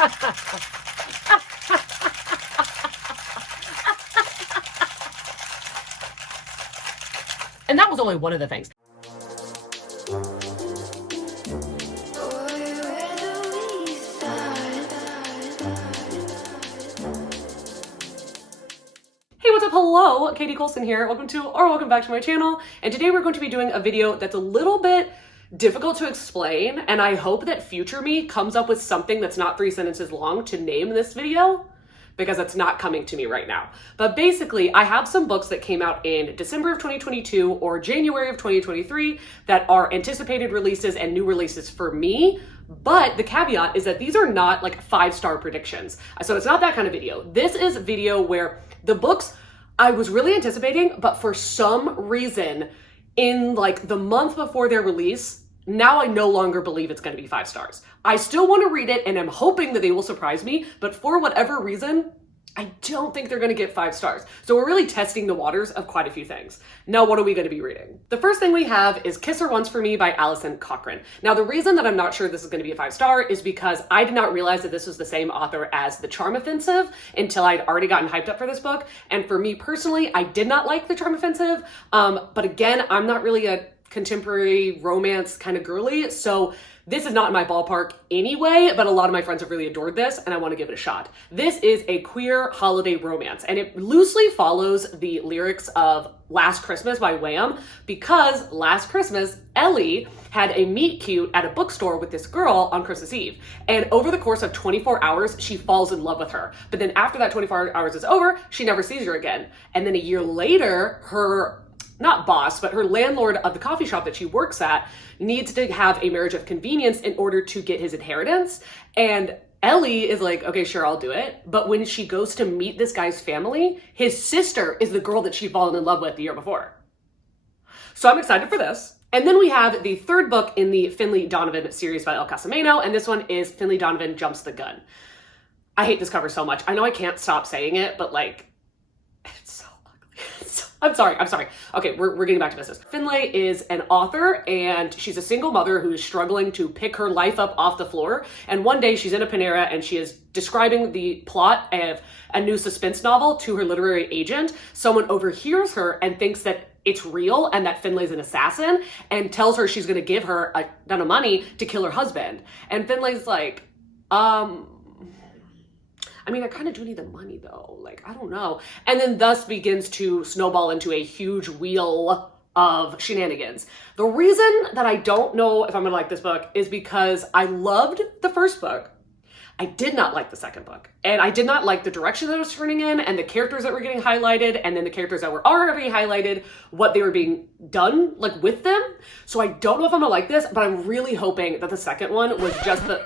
And that was only one of the things. Hey, what's up? Hello, Katie Colson here. Welcome back to my channel. And today we're going to be doing a video that's a little bit difficult to explain, and I hope that future me comes up with something that's not 3 sentences long to name this video, because it's not coming to me right now. But basically, I have some books that came out in December of 2022 or January of 2023 that are anticipated releases and new releases for me. But the caveat is that these are not like 5-star predictions. So it's not that kind of video. This is a video where the books I was really anticipating, but for some reason in like the month before their release, now I no longer believe it's going to be 5 stars. I still want to read it and I'm hoping that they will surprise me, but for whatever reason, I don't think they're going to get 5 stars. So we're really testing the waters of quite a few things. Now, what are we going to be reading? The first thing we have is Kiss Her Once for Me by Alison Cochrane. Now, the reason that I'm not sure this is going to be a 5-star is because I did not realize that this was the same author as The Charm Offensive until I'd already gotten hyped up for this book. And for me personally, I did not like The Charm Offensive. But again, I'm not really a contemporary romance kind of girly, so this is not in my ballpark anyway, but a lot of my friends have really adored this and I want to give it a shot. This is a queer holiday romance and it loosely follows the lyrics of Last Christmas by Wham, because last Christmas, Ellie had a meet cute at a bookstore with this girl on Christmas Eve. And over the course of 24 hours, she falls in love with her. But then after that 24 hours is over, she never sees her again. And then a year later, her not boss, but her landlord of the coffee shop that she works at needs to have a marriage of convenience in order to get his inheritance. And Ellie is like, okay, sure, I'll do it. But when she goes to meet this guy's family, his sister is the girl that she'd fallen in love with the year before. So I'm excited for this. And then we have the third book in the Finley Donovan series by El Casameno, and this one is Finley Donovan Jumps the Gun. I hate this cover so much. I know I can't stop saying it, but like, it's so ugly. I'm sorry. Okay, we're getting back to business. Finlay is an author and she's a single mother who is struggling to pick her life up off the floor. And one day she's in a Panera and she is describing the plot of a new suspense novel to her literary agent. Someone overhears her and thinks that it's real and that Finlay's an assassin and tells her she's gonna give her a ton of money to kill her husband. And Finlay's like, I mean, I kind of do need the money though. Like, I don't know. And then thus begins to snowball into a huge wheel of shenanigans. The reason that I don't know if I'm gonna like this book is because I loved the first book. I did not like the second book. And I did not like the direction that it was turning in and the characters that were getting highlighted and then the characters that were already highlighted, what they were being done like with them. So I don't know if I'm gonna like this, but I'm really hoping that the second one was just the...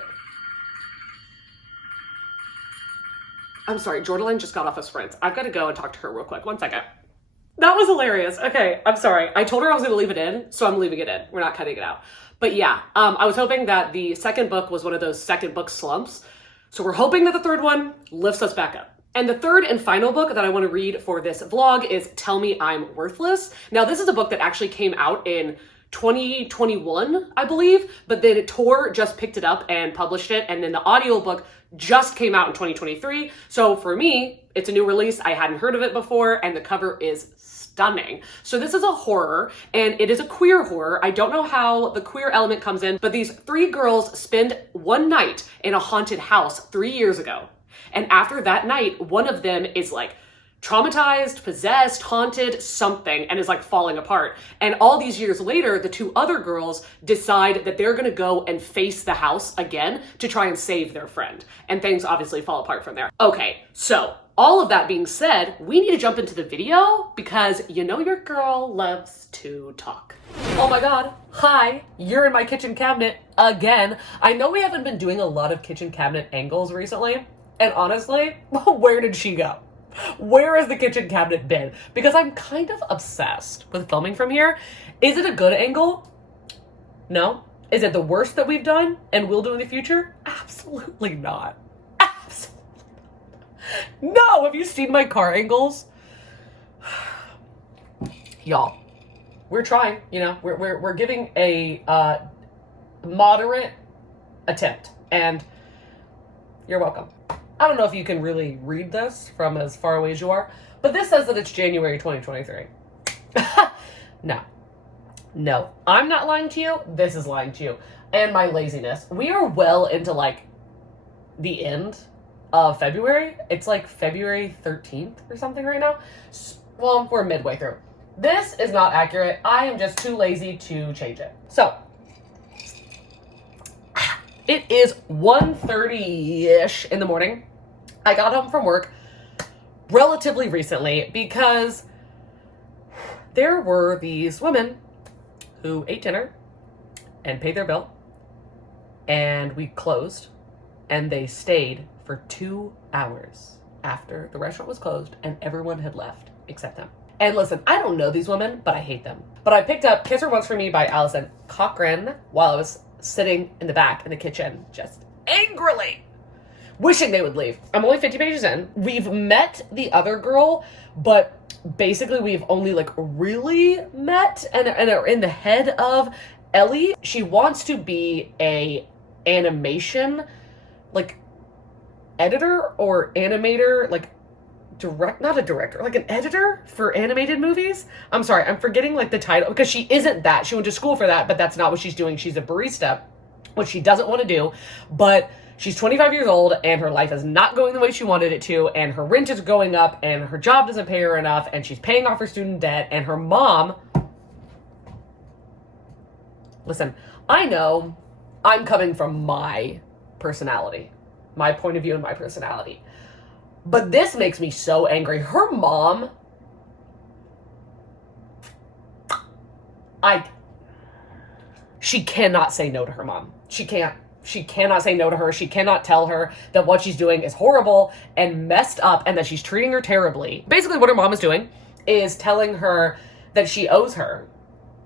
I'm sorry, Jordaline just got off of Sprint. I've got to go and talk to her real quick. 1 second. That was hilarious. Okay, I'm sorry. I told her I was going to leave it in, so I'm leaving it in. We're not cutting it out. But yeah, I was hoping that the second book was one of those second book slumps. So we're hoping that the third one lifts us back up. And the third and final book that I want to read for this vlog is Tell Me I'm Worthless. Now, this is a book that actually came out in 2021, I believe, but then Tor just picked it up and published it, and then the audiobook just came out in 2023. So for me, it's a new release. I hadn't heard of it before, and the cover is stunning. So this is a horror, and it is a queer horror. I don't know how the queer element comes in, but these 3 girls spend one night in a haunted house 3 years ago. And after that night, one of them is like traumatized, possessed, haunted, something, and is like falling apart. And all these years later, the 2 other girls decide that they're gonna go and face the house again to try and save their friend. And things obviously fall apart from there. Okay, so all of that being said, we need to jump into the video because you know your girl loves to talk. Oh my God, hi, you're in my kitchen cabinet again. I know we haven't been doing a lot of kitchen cabinet angles recently, and honestly, where did she go? Where has the kitchen cabinet been? Because I'm kind of obsessed with filming from here. Is it a good angle? No. Is it the worst that we've done and will do in the future? Absolutely not. Absolutely not. No, have you seen my car angles? Y'all, we're trying, you know, we're giving a moderate attempt. And You're welcome. I don't know if you can really read this from as far away as you are, but this says that it's January 2023. No, I'm not lying to you. This is lying to you. And my laziness. We are well into like the end of February. It's like February 13th or something right now. Well, we're midway through. This is not accurate. I am just too lazy to change it. So, it is 1:30-ish in the morning. I got home from work relatively recently because there were these women who ate dinner and paid their bill, and we closed, and they stayed for 2 hours after the restaurant was closed and everyone had left except them. And listen, I don't know these women, but I hate them. But I picked up Kiss Her Once for Me by Allison Cochran while I was sitting in the back in the kitchen, just angrily wishing they would leave. I'm only 50 pages in. We've met the other girl, but basically we've only like really met and are in the head of Ellie. She wants to be a animation like editor or animator, like not a director, like an editor for animated movies. I'm sorry, I'm forgetting like the title because she isn't that. She went to school for that, but that's not what she's doing. She's a barista, which she doesn't want to do, but she's 25 years old and her life is not going the way she wanted it to, and her rent is going up and her job doesn't pay her enough and she's paying off her student debt, and her mom, listen, I know I'm coming from my personality, my point of view and my personality, but this makes me so angry. Her mom, she cannot say no to her mom. She cannot say no to her. She cannot tell her that what she's doing is horrible and messed up and that she's treating her terribly. Basically, what her mom is doing is telling her that she owes her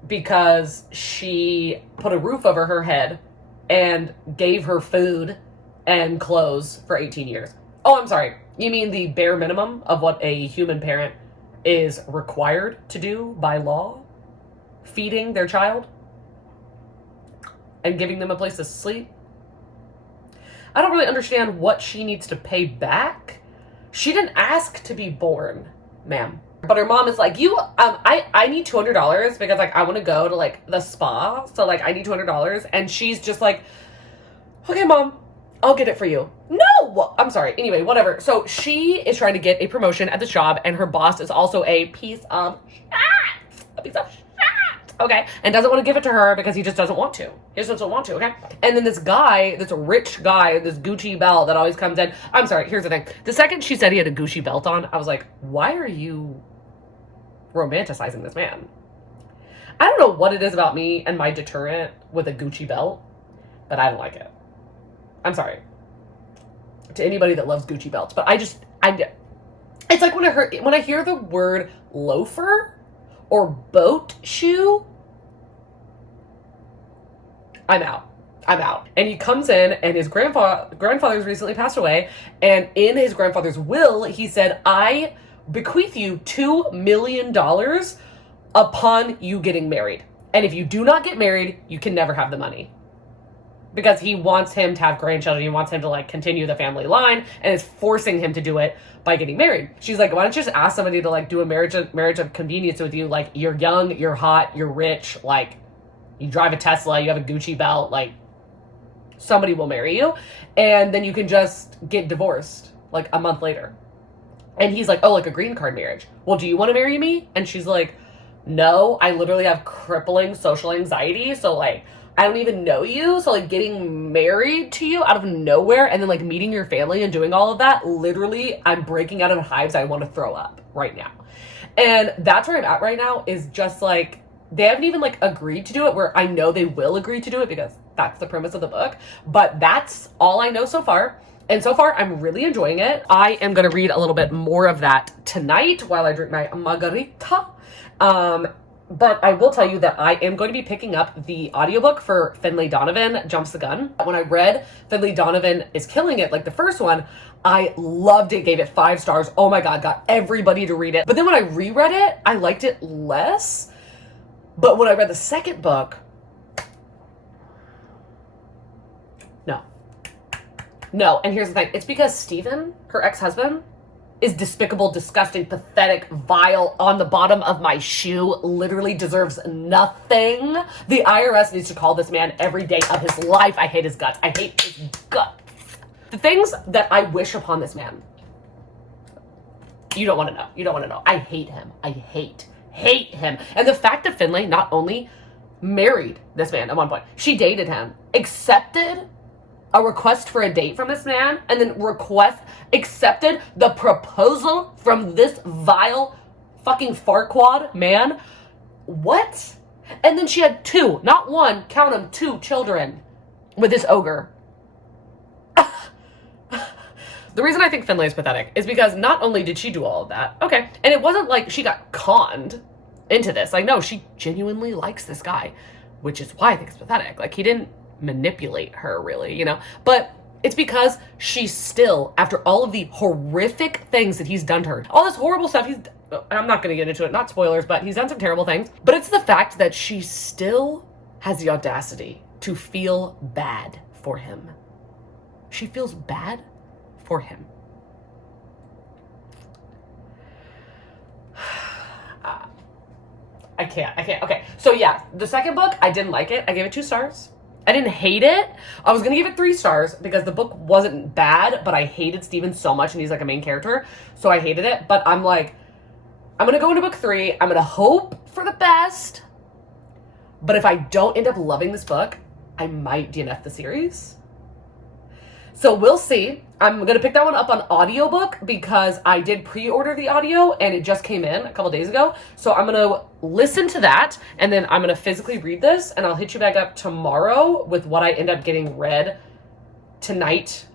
because she put a roof over her head and gave her food and clothes for 18 years. Oh, I'm sorry. You mean the bare minimum of what a human parent is required to do by law? Feeding their child and giving them a place to sleep? I don't really understand what she needs to pay back. She didn't ask to be born, ma'am. But her mom is like, I need $200 because like I want to go to like the spa. So like I need $200. And she's just like, okay, mom, I'll get it for you. No, I'm sorry. Anyway, whatever. So she is trying to get a promotion at this job, and her boss is also a piece of shit. A piece of shit. Okay. And doesn't want to give it to her because he just doesn't want to. He just doesn't want to, okay? And then this guy, this rich guy, this Gucci belt that always comes in. I'm sorry, here's the thing. The second she said he had a Gucci belt on, I was like, why are you romanticizing this man? I don't know what it is about me and my deterrent with a Gucci belt, but I don't like it. I'm sorry to anybody that loves Gucci belts, but it's like when I hear the word loafer or boat shoe, I'm out. And he comes in, and his grandfather's recently passed away, and in his grandfather's will, he said, I bequeath you $2 million upon you getting married. And if you do not get married, you can never have the money. Because he wants him to have grandchildren. He wants him to like continue the family line, and is forcing him to do it by getting married. She's like, why don't you just ask somebody to like do a marriage of convenience with you? Like, you're young, you're hot, you're rich, like you drive a Tesla, you have a Gucci belt, like somebody will marry you, and then you can just get divorced like a month later. And he's like, oh, like a green card marriage. Well, do you want to marry me? And she's like, no, I literally have crippling social anxiety, so like I don't even know you, so like getting married to you out of nowhere and then like meeting your family and doing all of that, literally I'm breaking out of hives. I want to throw up right now. And that's where I'm at right now, is just like, they haven't even like agreed to do it, where I know they will agree to do it because that's the premise of the book, but that's all I know so far. And so far, I'm really enjoying it. I am going to read a little bit more of that tonight while I drink my margarita. But I will tell you that I am going to be picking up the audiobook for Finlay Donovan, Jumps the Gun. When I read Finlay Donovan is Killing It, like the first one, I loved it, gave it 5 stars. Oh my God, got everybody to read it. But then when I reread it, I liked it less. But when I read the second book, no. No, and here's the thing. It's because Steven, her ex-husband, is despicable, disgusting, pathetic, vile, on the bottom of my shoe, literally deserves nothing. The IRS needs to call this man every day of his life. I hate his guts. I hate his guts. The things that I wish upon this man. You don't want to know. You don't want to know. I hate him. I hate him. And the fact that Finlay not only married this man at one point, she dated him, accepted a request for a date from this man, and then accepted the proposal from this vile fucking farquad man. What? And then she had two, not one, count them, two children with this ogre. The reason I think Finlay is pathetic is because not only did she do all of that, okay, and it wasn't like she got conned into this. Like, no, she genuinely likes this guy, which is why I think it's pathetic. Like, he didn't manipulate her, really, you know? But it's because she's still, after all of the horrific things that he's done to her, all this horrible stuff I'm not going to get into it, not spoilers, but he's done some terrible things. But it's the fact that she still has the audacity to feel bad for him. She feels bad for him. I can't. Okay, so yeah, the second book, I didn't like it. I gave it 2 stars. I didn't hate it. I was gonna give it 3 stars because the book wasn't bad, but I hated Steven so much and he's like a main character, so I hated it. But I'm like, I'm gonna go into book 3. I'm gonna hope for the best. But if I don't end up loving this book, I might DNF the series. So we'll see. I'm going to pick that one up on audiobook because I did pre-order the audio and it just came in a couple days ago. So I'm going to listen to that and then I'm going to physically read this and I'll hit you back up tomorrow with what I end up getting read tonight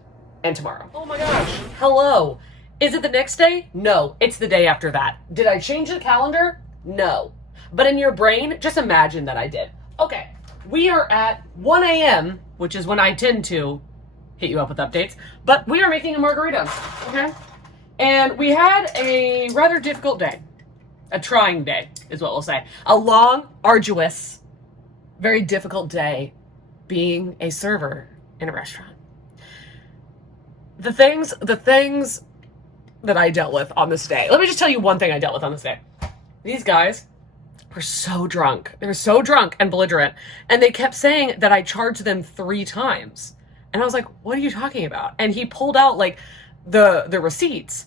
and tomorrow. Oh my gosh. Hello. Is it the next day? No, it's the day after that. Did I change the calendar? No. But in your brain, just imagine that I did. Okay. We are at 1 a.m., which is when I tend to hit you up with updates, but we are making a margarita, okay? And we had a rather difficult day. A trying day is what we'll say. A long, arduous, very difficult day being a server in a restaurant. The things that I dealt with on this day. Let me just tell you one thing I dealt with on this day. These guys were so drunk. They were so drunk and belligerent, and they kept saying that I charged them 3 times. And I was like, what are you talking about? And he pulled out like the receipts.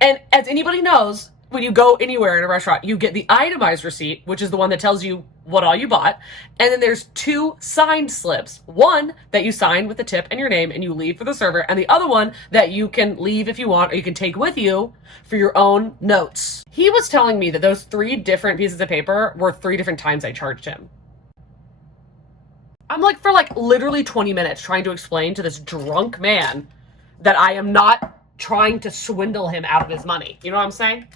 And as anybody knows, when you go anywhere in a restaurant, you get the itemized receipt, which is the one that tells you what all you bought. And then there's 2 signed slips. One that you sign with the tip and your name and you leave for the server. And the other one that you can leave if you want or you can take with you for your own notes. He was telling me that those 3 different pieces of paper were 3 different times I charged him. I'm like, for like literally 20 minutes trying to explain to this drunk man that I am not trying to swindle him out of his money. You know what I'm saying?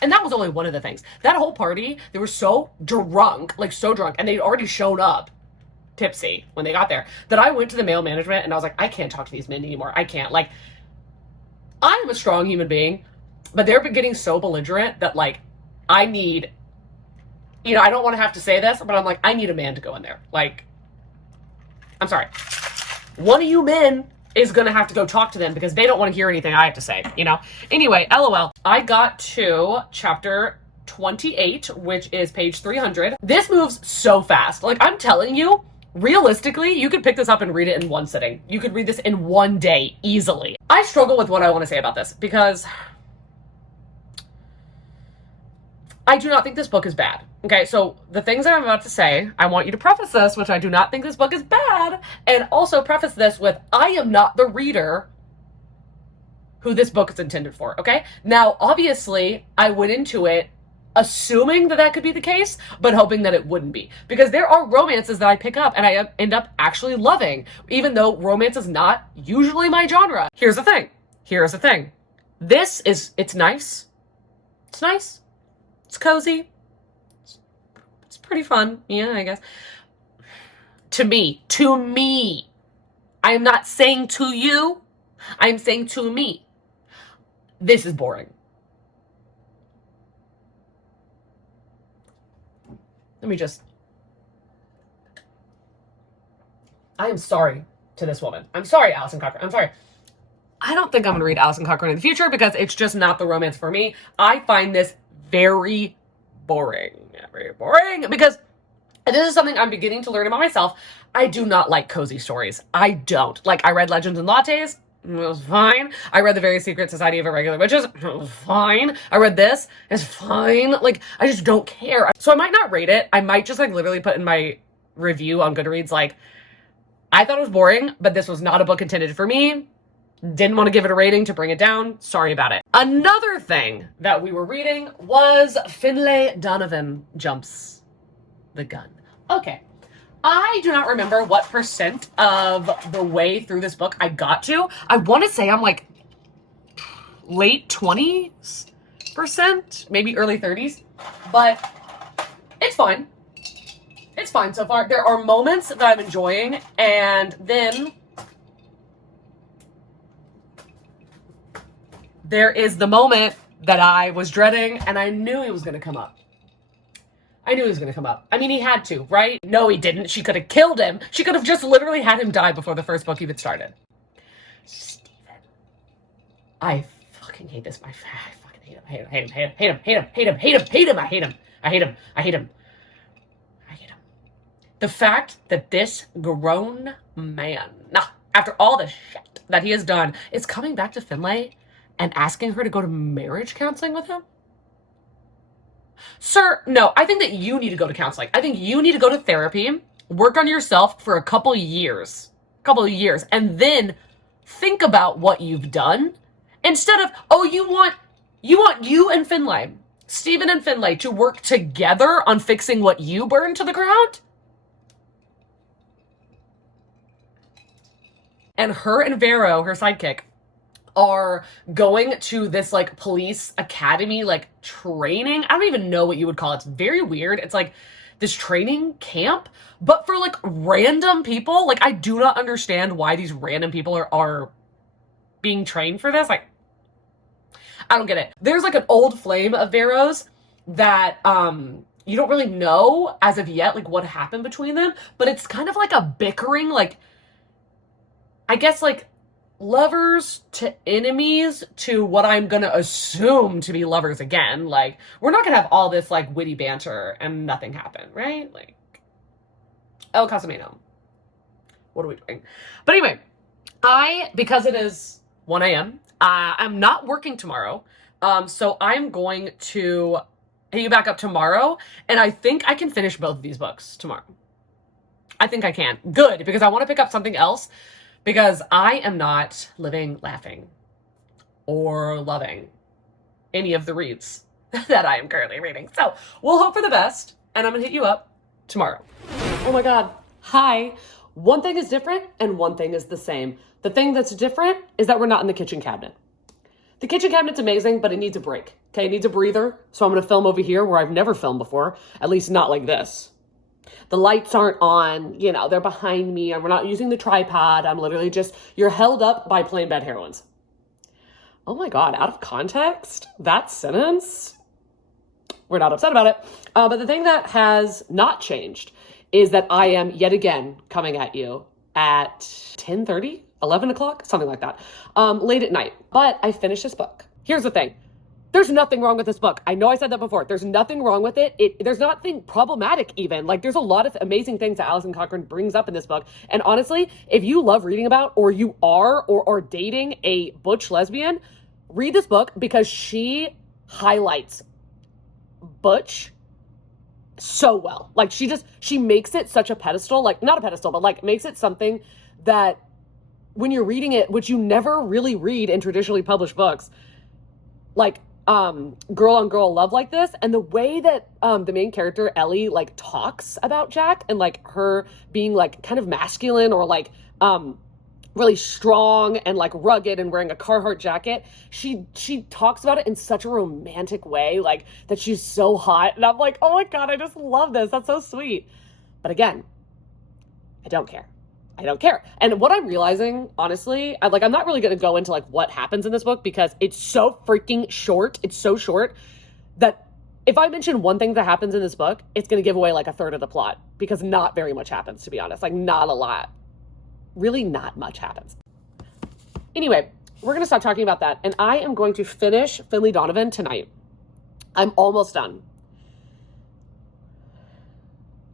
And that was only one of the things. That whole party, they were so drunk, like so drunk, and they'd already shown up tipsy when they got there, that I went to the male management and I was like, I can't talk to these men anymore. I can't. Like, I'm a strong human being, but they're getting so belligerent that like, I need, you know, I don't want to have to say this, but I'm like, I need a man to go in there. Like, I'm sorry. One of you men is going to have to go talk to them because they don't want to hear anything I have to say, you know? Anyway, LOL. I got to chapter 28, which is page 300. This moves so fast. Like, I'm telling you, realistically, you could pick this up and read it in one sitting. You could read this in one day easily. I struggle with what I want to say about this because I do not think this book is bad. Okay, so the things that I'm about to say, I want you to preface this, which I do not think this book is bad, and also preface this with, I am not the reader who this book is intended for, okay? Now, obviously, I went into it assuming that that could be the case, but hoping that it wouldn't be. Because there are romances that I pick up and I end up actually loving, even though romance is not usually my genre. Here's the thing. Here's the thing. It's nice. It's nice. It's cozy. It's pretty fun. Yeah, I guess. To me. I am not saying to you. I'm saying to me. This is boring. let me just, I am sorry to this woman. I'm sorry, Alison Cochran. I'm sorry. I don't think I'm going to read Alison Cochran in the future because it's just not the romance for me. I find this very boring. Very boring because this is something I'm beginning to learn about myself. I do not like cozy stories. I don't. Like, I read Legends and Lattes. It was fine. I read The Very Secret Society of Irregular Witches. It was fine. I read this. It's fine. Like, I just don't care. So I might not rate it. I might just like literally put in my review on Goodreads, like, I thought it was boring, but this was not a book intended for me. Didn't want to give it a rating to bring it down. Sorry about it. Another thing that we were reading was Finlay Donovan Jumps the Gun. Okay. I do not remember what percent of the way through this book I got to. I want to say I'm like late 20%, maybe early 30s, but it's fine. It's fine so far. There are moments that I'm enjoying, and then there is the moment that I was dreading, and I knew he was going to come up. I knew he was going to come up. I mean, he had to, right? No, he didn't. She could have killed him. She could have just literally had him die before the first book even started. Steven. I fucking hate this. I fucking hate him. I hate him. Hate him. Hate him. Hate him. Hate him. Hate him. I hate him. I hate him. I hate him. I hate him. The fact that this grown man, after all the shit that he has done, is coming back to Finlay and asking her to go to marriage counseling with him? Sir, no, I think that you need to go to counseling. I think you need to go to therapy, work on yourself for a couple of years, and then think about what you've done instead of, oh, you want you and Finlay, Stephen and Finlay, to work together on fixing what you burned to the ground? And her and Vero, her sidekick, are going to this like police academy, like training. I don't even know what you would call it. It's very weird. It's like this training camp, but for like random people. Like, I do not understand why these random people are being trained for this. Like, I don't get it. There's like an old flame of Vero's that you don't really know as of yet, like what happened between them, but it's kind of like a bickering, like, I guess like lovers to enemies to what I'm gonna assume to be lovers again. Like, we're not gonna have all this like witty banter and nothing happen, right? Like, El Casamino. What are we doing? But anyway, because it is 1 a.m., I'm not working tomorrow. So I'm going to hit you back up tomorrow, and I think I can finish both of these books tomorrow. I think I can. Good, because I want to pick up something else. Because I am not living, laughing, or loving any of the reads that I am currently reading. So we'll hope for the best, and I'm going to hit you up tomorrow. Oh my God. Hi. One thing is different, and one thing is the same. The thing that's different is that we're not in the kitchen cabinet. The kitchen cabinet's amazing, but it needs a break. Okay, it needs a breather. So I'm going to film over here where I've never filmed before, at least not like this. The lights aren't on, you know, they're behind me, and we're not using the tripod. I'm literally just, you're held up by plain bad heroines. Oh my God, out of context, that sentence, we're not upset about it. But the thing that has not changed is that I am yet again coming at you at 10:30, 11 o'clock, something like that, late at night. But I finished this book. Here's the thing. There's nothing wrong with this book. I know I said that before. There's nothing wrong with it. There's nothing problematic even. Like, there's a lot of amazing things that Alison Cochran brings up in this book. And honestly, if you love reading about, or you are, or are dating a butch lesbian, read this book because she highlights butch so well. Like, she makes it such a pedestal, like not a pedestal, but like makes it something that when you're reading it, which you never really read in traditionally published books, like, girl on girl love like this. And the way that the main character Ellie like talks about Jack, and like her being like kind of masculine, or like really strong and like rugged and wearing a Carhartt jacket, she talks about it in such a romantic way, like that she's so hot, and I'm like, oh my God, I just love this. That's so sweet. But again, I don't care. And what I'm realizing, honestly, I'm not really going to go into like what happens in this book because it's so freaking short. It's so short that if I mention one thing that happens in this book, it's going to give away like a third of the plot, because not very much happens, to be honest. Like, not a lot. Really not much happens. Anyway, we're going to stop talking about that, and I am going to finish Finley Donovan tonight. I'm almost done.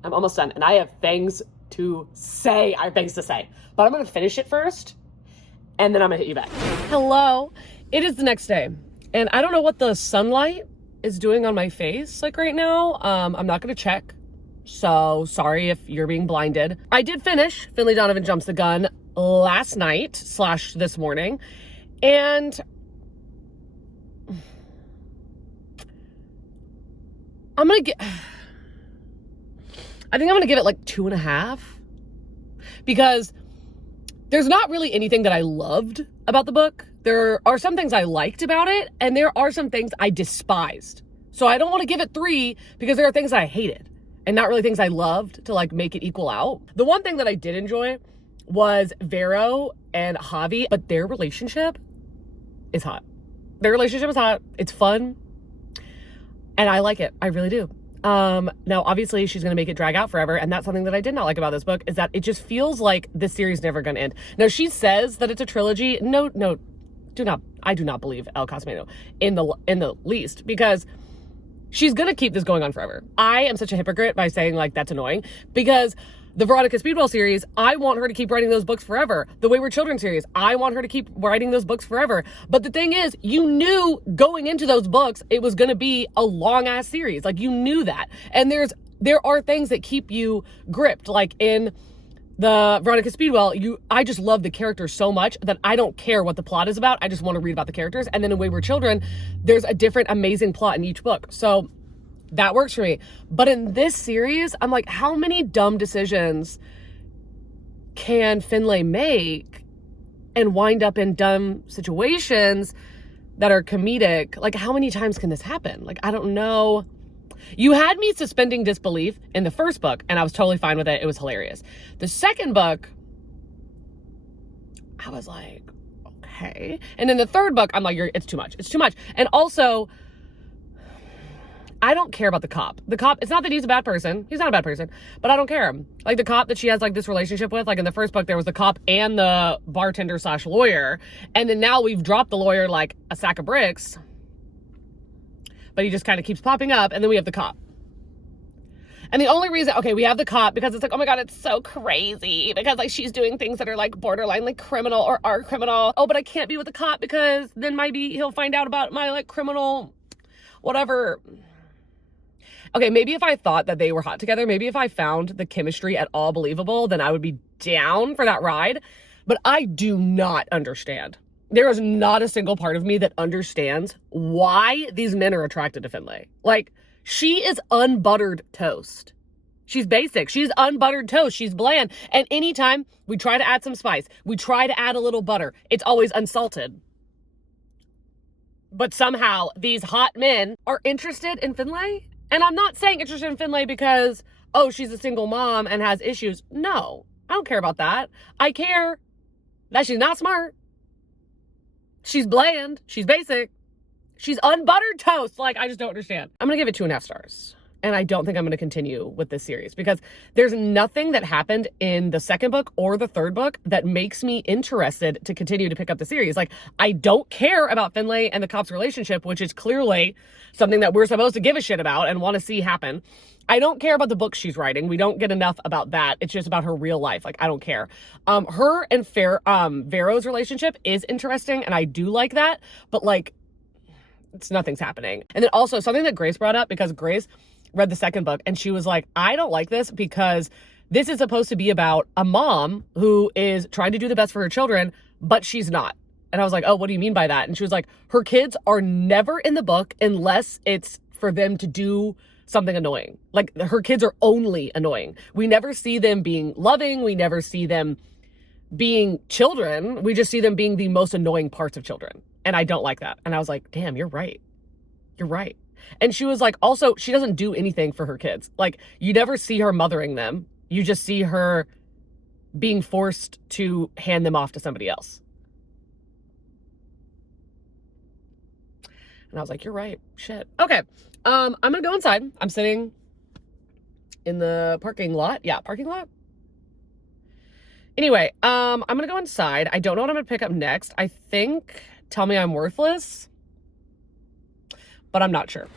And I have things to say. But I'm going to finish it first, and then I'm going to hit you back. Hello. It is the next day, and I don't know what the sunlight is doing on my face like right now. I'm not going to check, so sorry if you're being blinded. I did finish Finley Donovan Jumps the Gun last night / this morning, and I think I'm gonna give it like 2.5, because there's not really anything that I loved about the book. There are some things I liked about it, and there are some things I despised. So I don't want to give it 3, because there are things I hated and not really things I loved to like make it equal out. The one thing that I did enjoy was Vero and Javi, but their relationship is hot. It's fun, and I like it. I really do. Now obviously she's going to make it drag out forever, and that's something that I did not like about this book, is that it just feels like this series never going to end. Now she says that it's a trilogy. No, I do not believe El Cosmeno in the least, because she's going to keep this going on forever. I am such a hypocrite by saying like that's annoying, because the Veronica Speedwell series, I want her to keep writing those books forever. The Wayward Children series, I want her to keep writing those books forever. But the thing is, you knew going into those books, it was going to be a long ass series. Like, you knew that. And there are things that keep you gripped. Like in the Veronica Speedwell, I just love the characters so much that I don't care what the plot is about. I just want to read about the characters. And then in Wayward Children, there's a different amazing plot in each book. So that works for me. But in this series, I'm like, how many dumb decisions can Finlay make and wind up in dumb situations that are comedic? Like, how many times can this happen? Like, I don't know. You had me suspending disbelief in the first book, and I was totally fine with it. It was hilarious. The second book, I was like, okay. And in the third book, I'm like, it's too much. It's too much. And also, I don't care about the cop. The cop, it's not that he's a bad person. He's not a bad person, but I don't care. Like the cop that she has like this relationship with, like in the first book, there was the cop and the bartender / lawyer. And then now we've dropped the lawyer like a sack of bricks, but he just kind of keeps popping up. And then we have the cop. And the only reason, okay, we have the cop because it's like, oh my God, it's so crazy because like she's doing things that are like borderline like criminal or are criminal. Oh, but I can't be with the cop because then maybe he'll find out about my like criminal whatever. Okay, maybe if I thought that they were hot together, maybe if I found the chemistry at all believable, then I would be down for that ride. But I do not understand. There is not a single part of me that understands why these men are attracted to Finlay. Like, she is unbuttered toast. She's basic. She's unbuttered toast. She's bland. And anytime we try to add some spice, we try to add a little butter, it's always unsalted. But somehow these hot men are interested in Finlay. And I'm not saying interested in Finlay because, oh, she's a single mom and has issues. No, I don't care about that. I care that she's not smart. She's bland. She's basic. She's unbuttered toast. Like, I just don't understand. I'm going to give it 2.5 stars. And I don't think I'm going to continue with this series because there's nothing that happened in the second book or the third book that makes me interested to continue to pick up the series. Like, I don't care about Finlay and the cop's relationship, which is clearly something that we're supposed to give a shit about and want to see happen. I don't care about the books she's writing. We don't get enough about that. It's just about her real life. Like, I don't care. Her and Vero's relationship is interesting, and I do like that. But, like, nothing's happening. And then also something that Grace brought up, because Grace read the second book and she was like, I don't like this because this is supposed to be about a mom who is trying to do the best for her children, but she's not. And I was like, oh, what do you mean by that? And she was like, her kids are never in the book unless it's for them to do something annoying. Like, her kids are only annoying. We never see them being loving. We never see them being children. We just see them being the most annoying parts of children. And I don't like that. And I was like, damn, you're right. You're right. And she was like, also, she doesn't do anything for her kids. Like, you never see her mothering them. You just see her being forced to hand them off to somebody else. And And I was like, you're right. Shit. Okay. I'm gonna go inside. I'm sitting in the parking lot. Yeah, parking lot. Anyway, I'm gonna go inside. I don't know what I'm gonna pick up next. I think Tell Me I'm Worthless, but I'm not sure.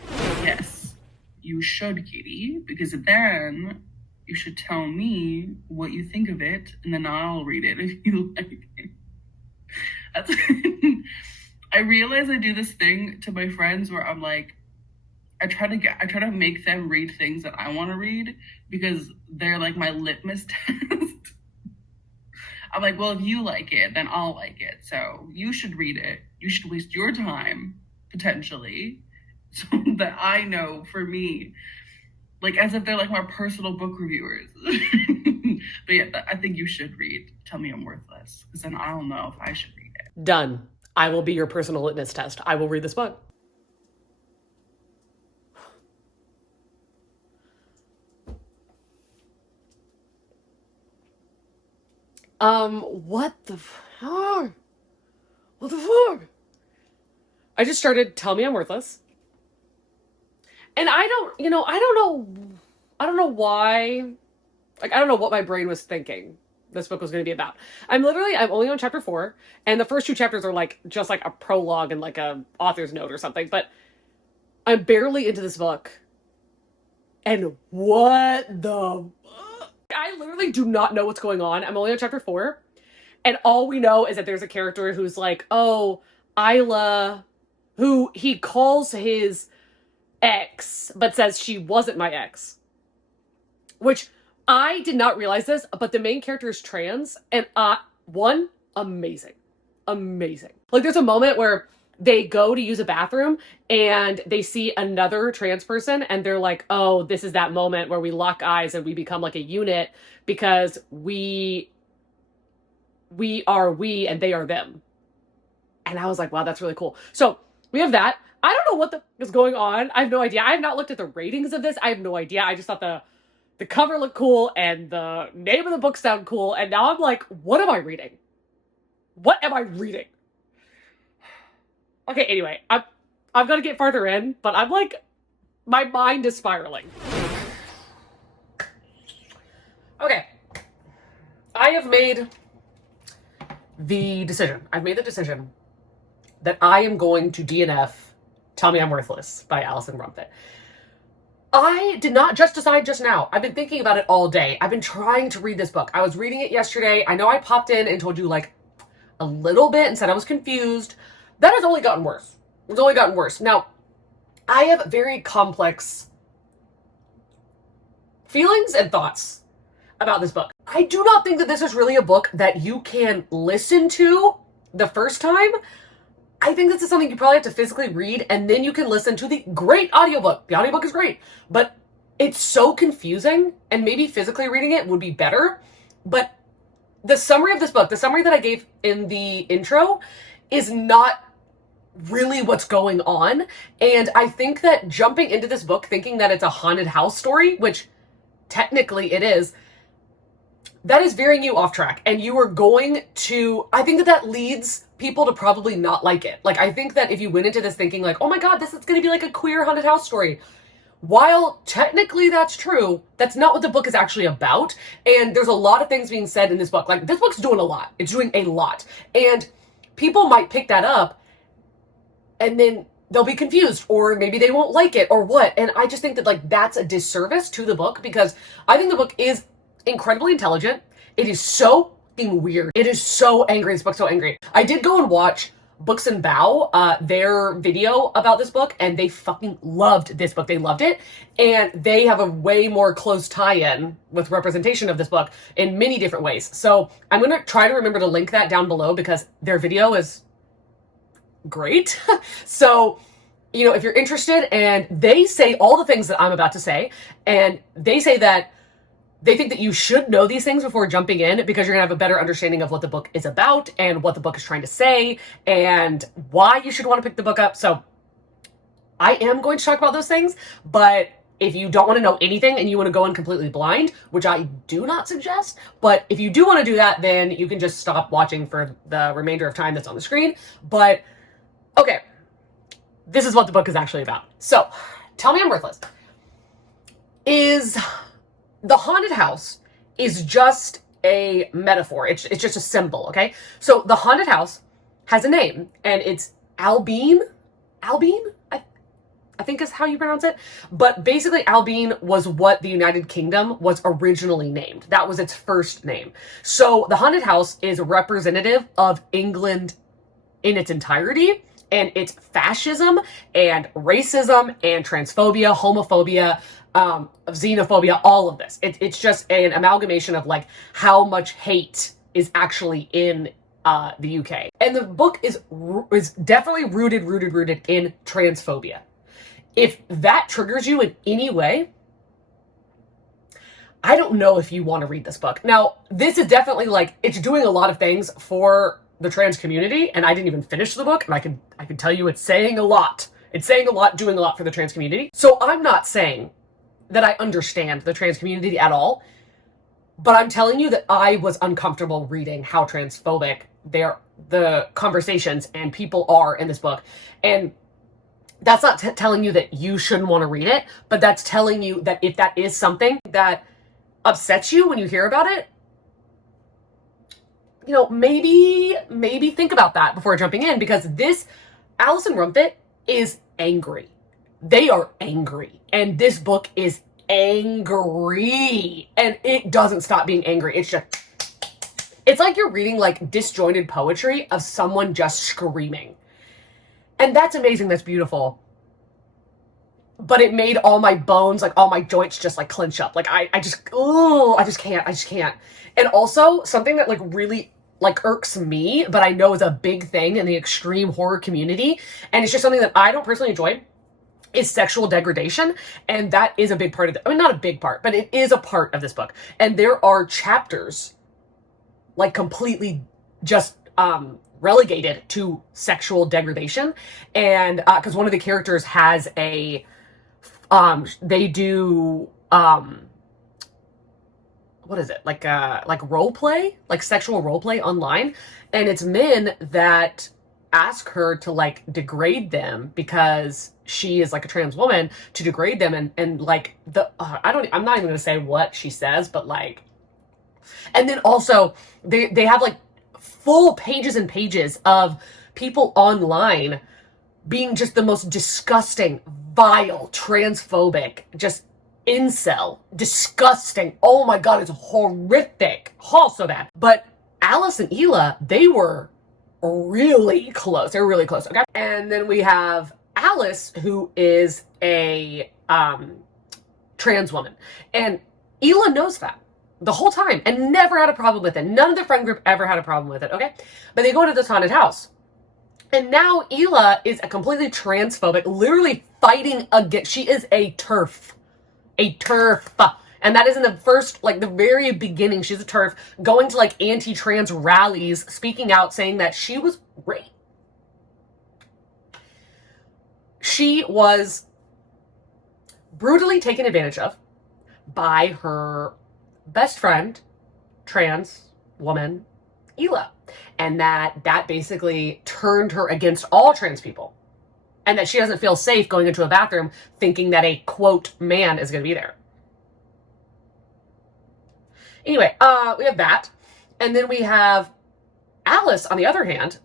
Yes, you should, Katie, because then you should tell me what you think of it, and then I'll read it if you like it. That's I realize I do this thing to my friends where I'm like, I try to make them read things that I want to read because they're like my litmus test. I'm like, well, if you like it, then I'll like it. So you should read it. You should waste your time, potentially, so that I know for me, like as if they're like my personal book reviewers. But yeah, I think you should read Tell Me I'm Worthless, because then I'll know if I should read it. Done. I will be your personal litmus test. I will read this book. What the fuck? What the fuck? I just started Tell Me I'm Worthless. And I don't know why. Like, I don't know what my brain was thinking this book was going to be about. I'm only on chapter 4, and the first 2 chapters are like just like a prologue and like a author's note or something, but I'm barely into this book. And what the fuck? I literally do not know what's going on. I'm only on chapter 4, and all we know is that there's a character who's like, oh, Isla, who he calls his ex, but says she wasn't my ex. Which, I did not realize this, but the main character is trans, and amazing. Amazing. Like, there's a moment where they go to use a bathroom, and they see another trans person, and they're like, oh, this is that moment where we lock eyes and we become like a unit, because we are we and they are them. And I was like, wow, that's really cool. So, we have that. I don't know what is going on. I have no idea. I have not looked at the ratings of this. I have no idea. I just thought the cover looked cool and the name of the book sounded cool. And now I'm like, what am I reading? What am I reading? Okay, anyway, I've got to get farther in, but I'm like, my mind is spiraling. Okay. I have made the decision. I've made the decision that I am going to DNF Tell Me I'm Worthless by Alison Rumpet. I did not just decide just now. I've been thinking about it all day. I've been trying to read this book. I was reading it yesterday. I know I popped in and told you like a little bit and said I was confused. That has only gotten worse. It's only gotten worse. Now, I have very complex feelings and thoughts about this book. I do not think that this is really a book that you can listen to the first time. I think this is something you probably have to physically read, and then you can listen to the great audiobook. The audiobook is great, but it's so confusing, and maybe physically reading it would be better. But the summary of this book, the summary that I gave in the intro, is not really what's going on. And I think that jumping into this book thinking that it's a haunted house story, which technically it is, that is veering you off track. And you are going to, I think that leads people to probably not like it. Like, I think that if you went into this thinking like, oh my God, this is going to be like a queer haunted house story, while technically that's true, that's not what the book is actually about. And there's a lot of things being said in this book. Like, this book's doing a lot. It's doing a lot. And people might pick that up and then they'll be confused, or maybe they won't like it, or what. And I just think that like that's a disservice to the book, because I think the book is incredibly intelligent. It is so fucking weird. It is so angry. This book's so angry. I did go and watch Books and Bow, their video about this book, and they fucking loved this book. They loved it. And they have a way more close tie-in with representation of this book in many different ways. So I'm going to try to remember to link that down below, because their video is great. So, you know, if you're interested, and they say all the things that I'm about to say, and they say that they think that you should know these things before jumping in, because you're gonna have a better understanding of what the book is about and what the book is trying to say and why you should want to pick the book up. So I am going to talk about those things, but if you don't want to know anything and you want to go in completely blind, which I do not suggest, but if you do want to do that, then you can just stop watching for the remainder of time that's on the screen. But okay, this is what the book is actually about. So, Tell Me I'm Worthless is the haunted house is just a metaphor. It's just a symbol, okay? So the haunted house has a name, and it's Albine. Albine? I think is how you pronounce it. But basically, Albine was what the United Kingdom was originally named. That was its first name. So the haunted house is representative of England in its entirety, and it's fascism and racism and transphobia, homophobia, xenophobia, all of this. It's just an amalgamation of like how much hate is actually in the UK. And the book is definitely rooted in transphobia. If that triggers you in any way, I don't know if you want to read this book. Now, this is definitely like, it's doing a lot of things for the trans community, and I didn't even finish the book, and I can tell you it's saying a lot. It's saying a lot, doing a lot for the trans community. So I'm not saying that I understand the trans community at all, but I'm telling you that I was uncomfortable reading how transphobic the conversations and people are in this book. And that's not telling you that you shouldn't want to read it, but that's telling you that if that is something that upsets you when you hear about it, you know, maybe think about that before jumping in, because this Alison Rumfitt is angry. They are angry, and this book is angry, and it doesn't stop being angry. It's like you're reading like disjointed poetry of someone just screaming. And that's amazing. That's beautiful. But it made all my bones, like all my joints just like clench up. Like I just can't. And also something that like really like irks me, but I know is a big thing in the extreme horror community, and it's just something that I don't personally enjoy, is sexual degradation. And that is a big part of it. I mean, not a big part, but it is a part of this book. And there are chapters like completely just relegated to sexual degradation. And because one of the characters has a they do what is it, like role play, like sexual role play online, and it's men that ask her to like degrade them because she is like a trans woman, to degrade them, and like I'm not even gonna say what she says, but like, and then also they have like full pages and pages of people online being just the most disgusting, vile, transphobic, just incel, disgusting. Oh my God, it's horrific. Oh, so bad. But Alice and Ela, they were really close. They were really close, okay? And then we have Alice, who is a trans woman. And Ela knows that the whole time and never had a problem with it. None of the friend group ever had a problem with it, okay? But they go into this haunted house. And now Ela is a completely transphobic, literally fighting against, she is a TERF. A TERF. And that is in the first, like the very beginning, she's a TERF, going to like anti-trans rallies, speaking out, saying that she was raped. She was brutally taken advantage of by her best friend, trans woman, Ela. And that basically turned her against all trans people. And that she doesn't feel safe going into a bathroom thinking that a, quote, man is going to be there. Anyway, we have that. And then we have Alice, on the other hand,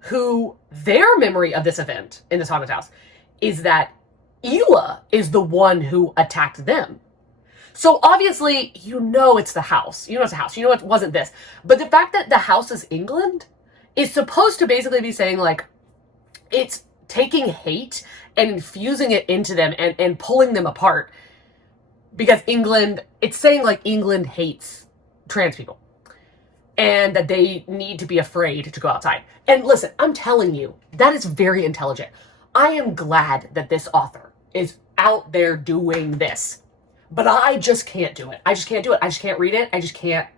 who their memory of this event in this haunted house is that Ela is the one who attacked them. So obviously, you know it's the house. You know it's a house. You know it wasn't this. But the fact that the house is England is supposed to basically be saying, like, it's taking hate and infusing it into them and pulling them apart. Because England, it's saying, like, England hates trans people. And that they need to be afraid to go outside. And listen, I'm telling you, that is very intelligent. I am glad that this author is out there doing this. But I just can't do it. I just can't do it. I just can't read it. I just can't.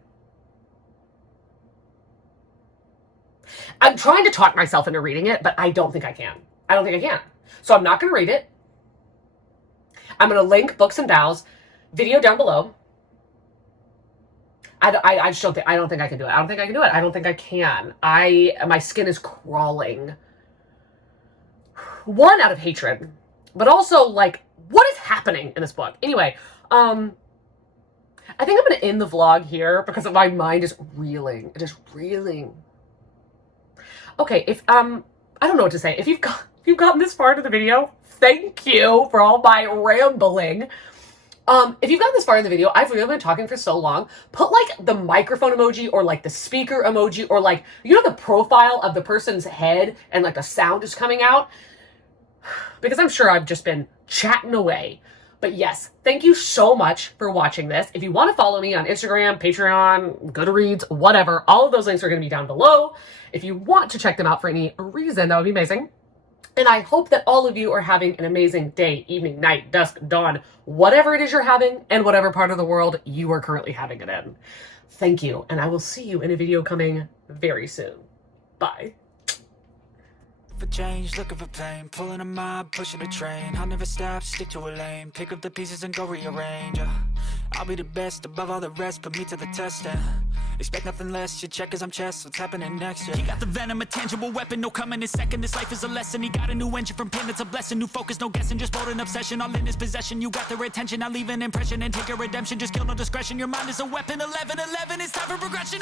I'm trying to talk myself into reading it, but I don't think I can. I don't think I can. So I'm not going to read it. I'm going to link Books and Vows video down below. I just don't think, I don't think I can do it. I don't think I can do it. I don't think I can. My skin is crawling. one, out of hatred, but also, like, what is happening in this book? Anyway, I think I'm going to end the vlog here because my mind is reeling. It is reeling. Okay, if, I don't know what to say. If you've gotten this far into the video, thank you for all my rambling. If you've gotten this far in the video, I've really been talking for so long. Put like the microphone emoji or like the speaker emoji or like, you know, the profile of the person's head and like the sound is coming out. Because I'm sure I've just been chatting away. But yes, thank you so much for watching this. If you want to follow me on Instagram, Patreon, Goodreads, whatever, all of those links are going to be down below. If you want to check them out for any reason, that would be amazing. And I hope that all of you are having an amazing day, evening, night, dusk, dawn, whatever it is you're having, and whatever part of the world you are currently having it in. Thank you, and I will see you in a video coming very soon. Bye. For change, looking for pain, pulling a mob, pushing a train. I'll never stop, stick to a lane, pick up the pieces and go rearrange. I'll be the best above all the rest, put me to the test and expect nothing less. You check as I'm chess, what's happening next? Yeah. You got the venom, a tangible weapon, no coming in second. This life is a lesson. He got a new engine from pain, it's a blessing. New focus, no guessing, just bold and obsession. All in his possession, you got their attention. I leave an impression and take your redemption. Just kill no discretion. Your mind is a weapon. 11-11, it's time for progression.